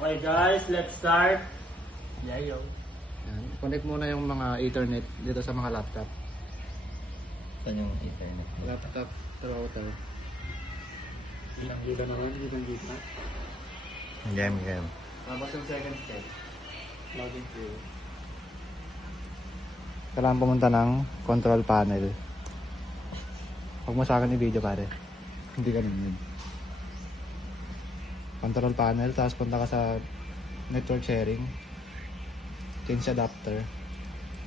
Okay guys, let's start. Yayo. Yan. Connect muna yung mga Ethernet dito sa mga laptop. Saan yung Ethernet? Laptop, router. Ilang giga naman, ilang giga. Game. Tapos yung second step. Login to. Kailangan pumunta ng control panel. Huwag mo sa akin i-video pare. Hindi ganun yun. Control panel, tapos punta ka sa network sharing. Change adapter.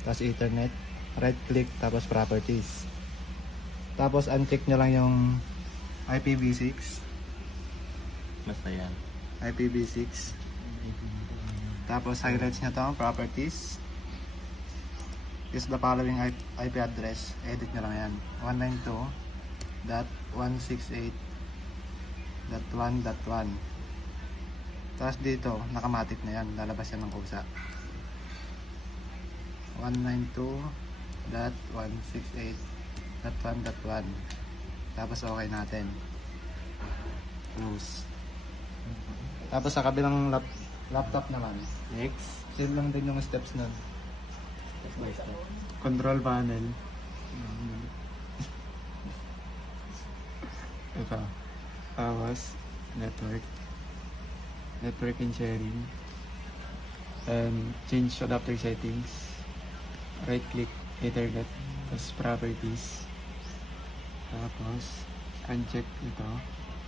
Tapos Ethernet. Right click, tapos properties. Tapos uncheck nyo lang yung IPv6. Basta yan. IPv6. Tapos highlights nyo to, properties. Use the following IP address. Edit nyo lang yan. 192.168.1.1. Tapos dito, nakamatic na yan. Lalabas yan ng kusa. 192.168.1.1. Tapos okay natin. Close. Tapos sa kabilang laptop naman, Next. same lang din yung steps nun. Step by step. Control panel. Ito. Tapos, network and sharing. And change adapter settings. Right click, Ethernet. Tapos properties. Tapos, uncheck ito.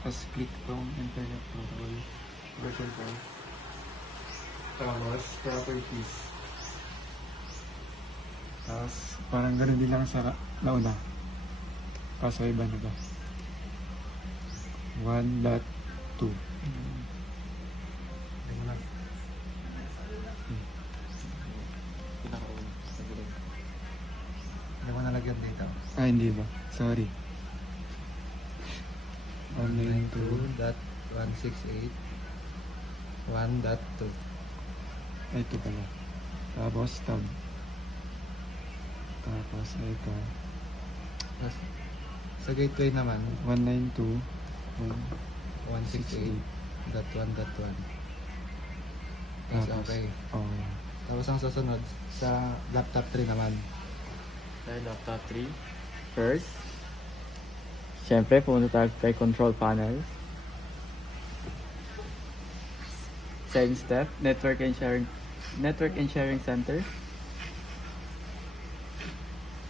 Tapos click tong internet protocol version 4. Tapos, properties. Tapos, parang ganun din lang sa nauna. Kaso iba na ba? 1.2. Hindi mo nalagyan dito. Ah, hindi ba? Sorry. 192.168.1.2. Ay, ito pala. Tapos tab. Tapos ito. Tapos, sa gateway naman, 192.168.1.1. Tapos okay. Okay. Tapos ang susunod, sa laptop 3 naman. Sa laptop 3. First, siyempre pumunta tayo kay control panel. Second step, network and sharing center.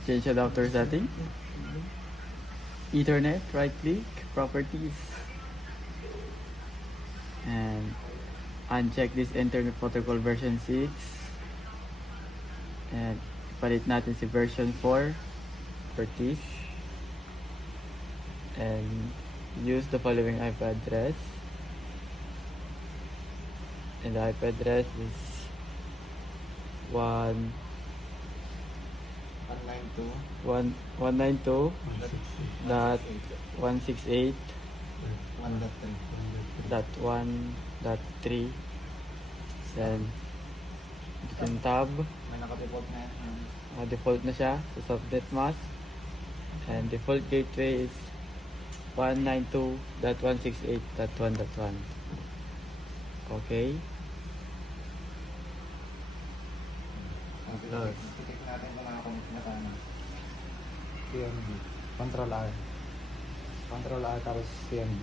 Change adapter setting. Ethernet, right click, properties. And uncheck this internet protocol version 6. And palit natin si version 4. Properties. And use the following IP address. And the IP address is 192.168.1.3. Then dito yung tab. May naka-default na yan. Default na siya sa subnet mask. And default gateway is 192.168.1.1. Okay. Close. Titik natin kung nakakonect na tayo. CMB. Control R. Control R tapos CMB.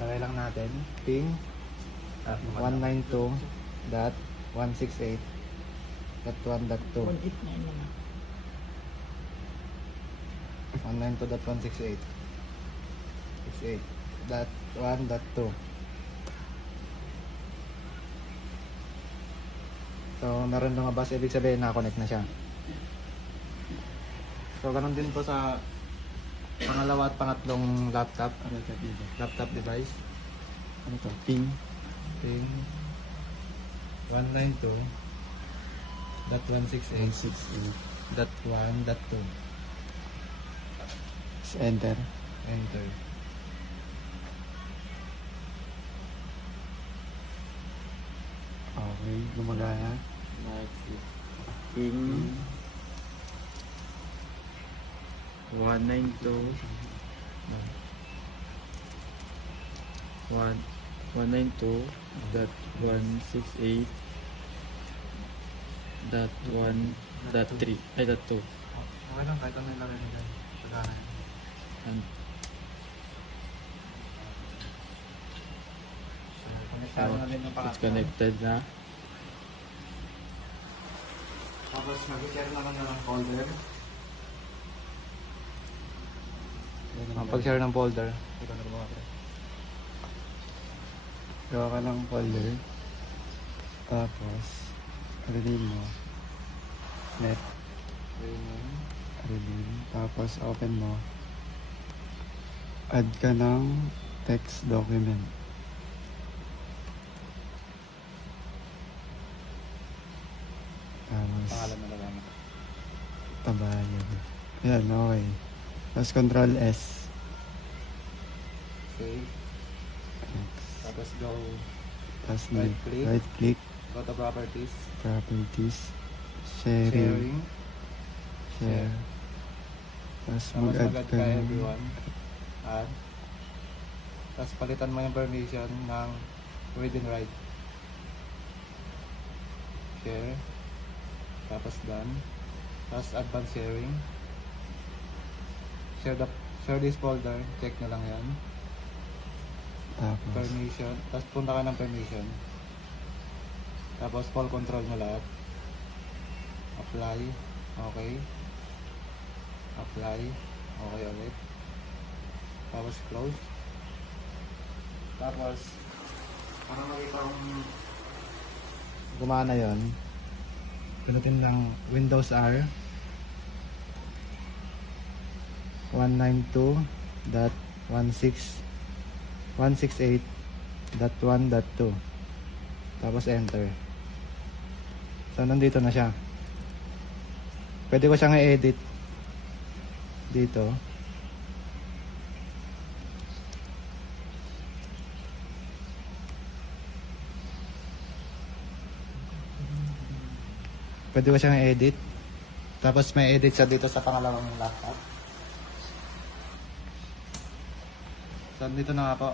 Lagay lang natin. Ping 192.168.1.2. 192.168.1.2. So, meron lumabas, ibig sabihin na-connect na siya. So, ganun din po sa pangalawa at pangatlong laptop device. Ano to? Ping. Ping 192.168.1.2. Enter. Enter. Okay, gumagana. Ping 192 192.168.1.3 ay .2 Okay lang, kahit ano yung lagay nila. Pagkana yun. and So, konektado na din yung it's pangatlo. connected na. Tapos mag-share naman na ng folder. Pag-share ng folder. Ito na gumawa ko. Gawa ka ng folder. Tapos, rename mo. Net. Rename. Tapos, open mo. Add ka ng text document. Tapos, Pangalan na lang. tabayan. Ayan, okay. Tapos, Control S. Save. Next. Tapos go. Tapos, Right-click. right click. Go to properties. Properties. Sharing. Share. Tapos, Tapos mag-add mag-add ka ka ng everyone. Add. Tapos palitan mo yung permission ng read and write. Share. Tapos done. Tapos advanced sharing. Share this folder. Check na lang yan. Tapos, Permission. Tapos punta ka ng permission. Tapos full control mo lahat. Apply. Okay. Apply. Okay ulit. Tapos close. Tapos para makita kung gumana yon, pinutin lang Windows R 192.168.1.2 tapos enter. So nandito na siya. Pwede ko siyang i-edit dito. Pwede ko siyang i-edit. Tapos may edit siya dito sa pangalawang laptop. So dito na nga po.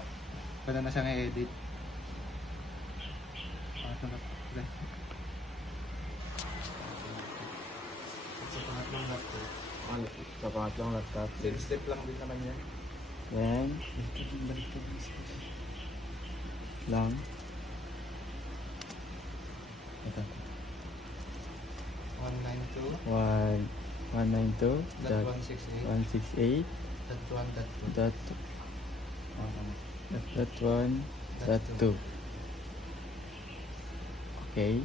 Pwede na siyang i-edit. Sa pangatlong laptop. Sa pangatlong laptop. same step lang din naman yan. Then, lang. Ito. 192.168.1.2 Okay.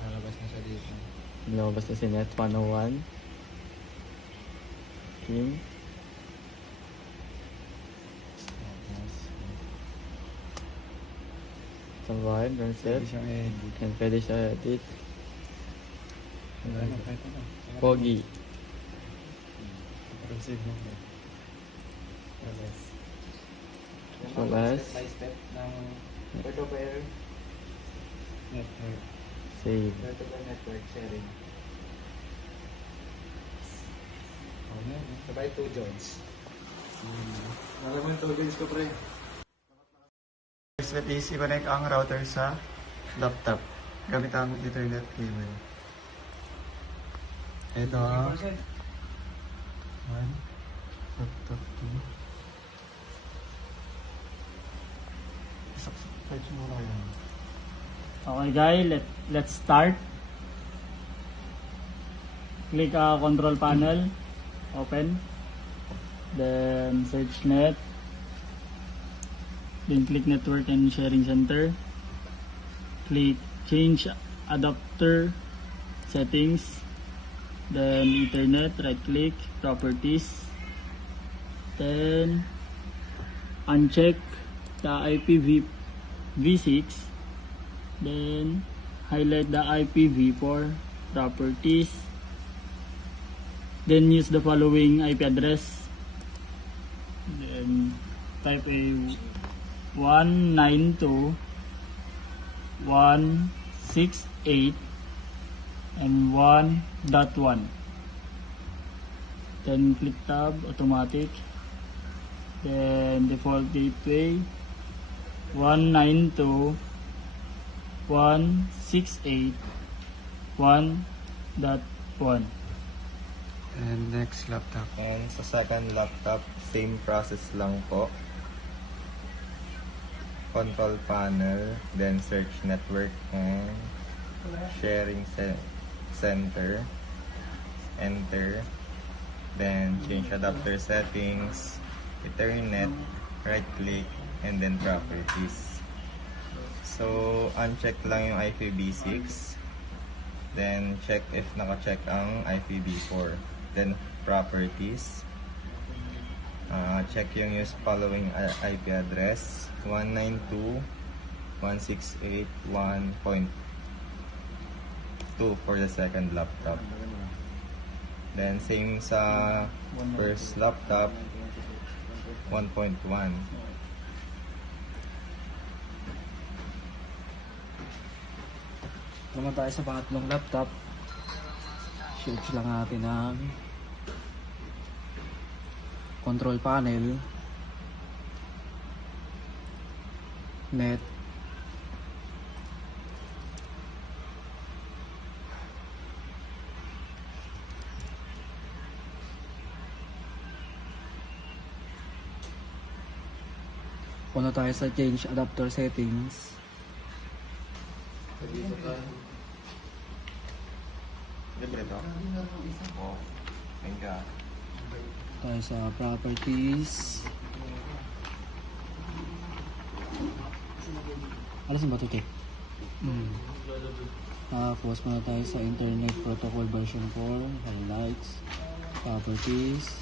Lalabas na siya dito. Lumabas na si Net 101. King. Survive, reset. Pwede siyang i-edit. And pwede siya edit. Ano, kahit ano. Pogi. Save mo. So last, Step by step ng peer-to-peer network. save. Peer-to-peer network sharing. Oh, yan. Sabay 2 joins. Alam mo yung 2 joins ko, pre. First step is i-connect ang router sa laptop gamit ang Ethernet cable. Ito ang 1, laptop 2. Isaksak muna yan. Okay guys, let's start. Click control panel, open, then search net, then click network and sharing center, click change adapter settings, then Ethernet, right click, properties, then uncheck the IPv6, then highlight the IPv4 properties, then use the following IP address, then type a 192.168 and 1.1, then click tab automatic, then default gateway 192.168.1.1. And next laptop. And sa second laptop, same process lang po. Control panel, then search network and sharing center. Enter. Then change adapter settings, Ethernet, right click, and then properties. So, uncheck lang yung IPv6. Then, check if naka-check ang IPv4. Then, properties. Check yung use following IP address 192.168.1.2 for the second laptop. Then, same sa first laptop, 1.1. Naman tayo sa pangatlong laptop. Search lang natin ang control panel, net, punta tayo sa change adapter settings. Libre to? Oo. Thank you. Tayo sa properties. Alas ba ito, Tek? Tapos muna tayo sa internet protocol version 4, highlights, properties.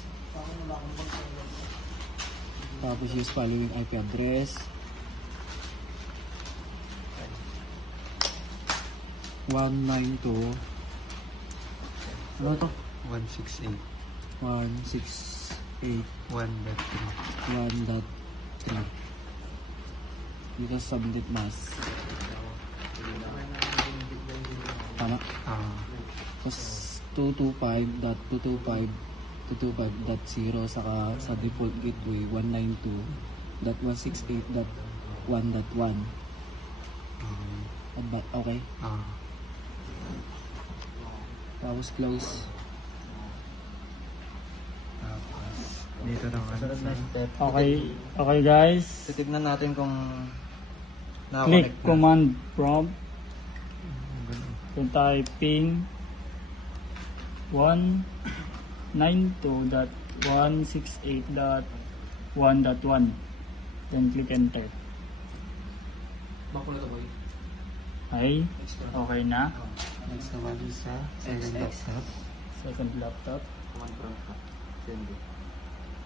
Tapos use following IP address. 192. Ano to? 168. 168. 1.3. 1.3. Dito sa subnet mask. Tama? Tapos 225.225.225.0 saka sa default gateway 192.168.1.1. Okay. Tapos close. Dito naman. Okay guys, Titignan natin kung click command prompt, then typing 192.168.1.1, then click enter. Ay, okay na. Next naman sa second laptop. Second laptop.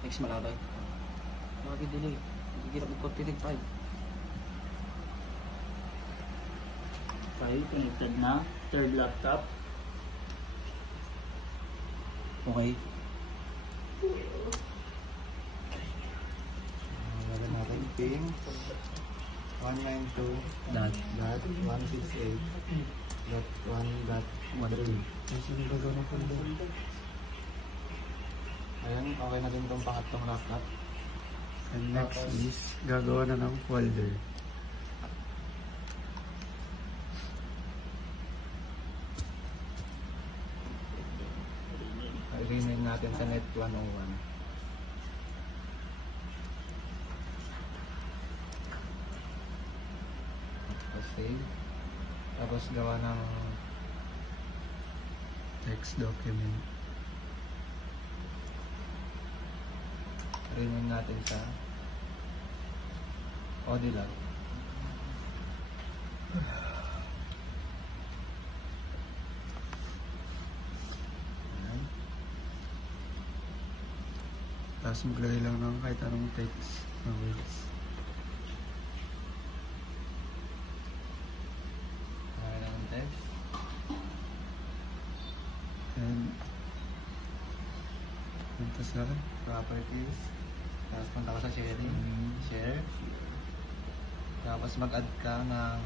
Next malabay. Nakakidili. Hindi na magpapititig tayo. Okay, connected na. Third laptop. Okay. Lagyan natin ping 192.168.1.1. Ayan, okay na din itong pangatlong laptop. And next is gagawa na ng folder. I-rename natin sa net 101. Tapos save. Tapos gawa ng text document. Rename natin sa Odilog. Ayan. Tapos maglagay lang ng kahit anong text na words. Maglagay lang ng text. And punta sa properties. Tapos punta ka sa sharing. Share. Tapos mag-add ka ng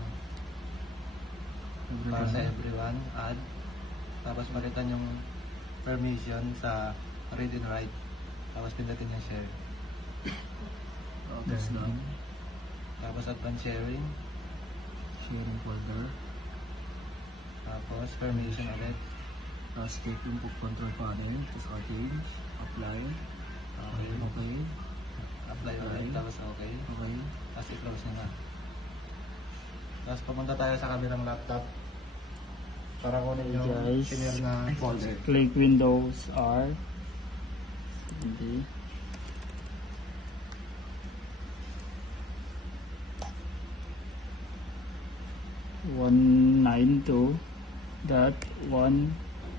para sa everyone. Add. Tapos palitan yung permission sa read and write. Tapos pindutin yung share. August lang. Tapos advanced sharing. Sharing folder. Tapos permission ulit. Tapos check yung control panel. Tapos change. Apply. Okay. Okay. Apply ulit. Tapos okay. Okay. Tapos i-close nyo na. Tapos pumunta tayo sa kabilang laptop. Para kunin yung Guys. senior na folder. Click Windows R. Hindi. One.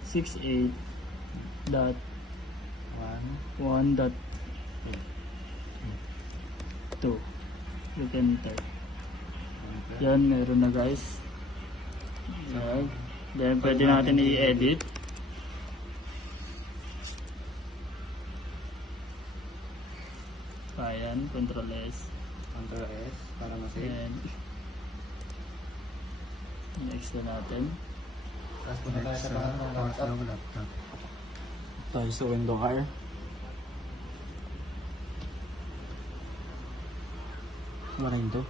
192.1.2. Click enter. Yan, meron na guys. Yan. Then, pwede natin i-edit. Ayan, Control S. Ctrl S para ma-save. And next na natin. Tapos punta tayo sa pangalan ng laptop. Tayo sa window R. Maraming to.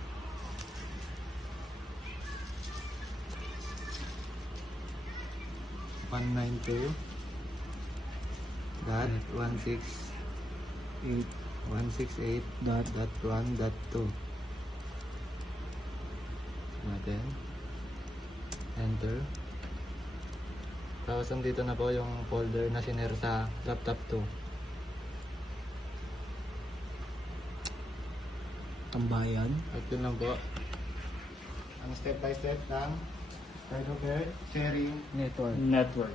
Dot 168.1.2 natin. Enter. Tapos andito na po yung folder na sinare sa laptop 2. Tambayan. At yun lang po. Ang step by step ng sharing Network. Network.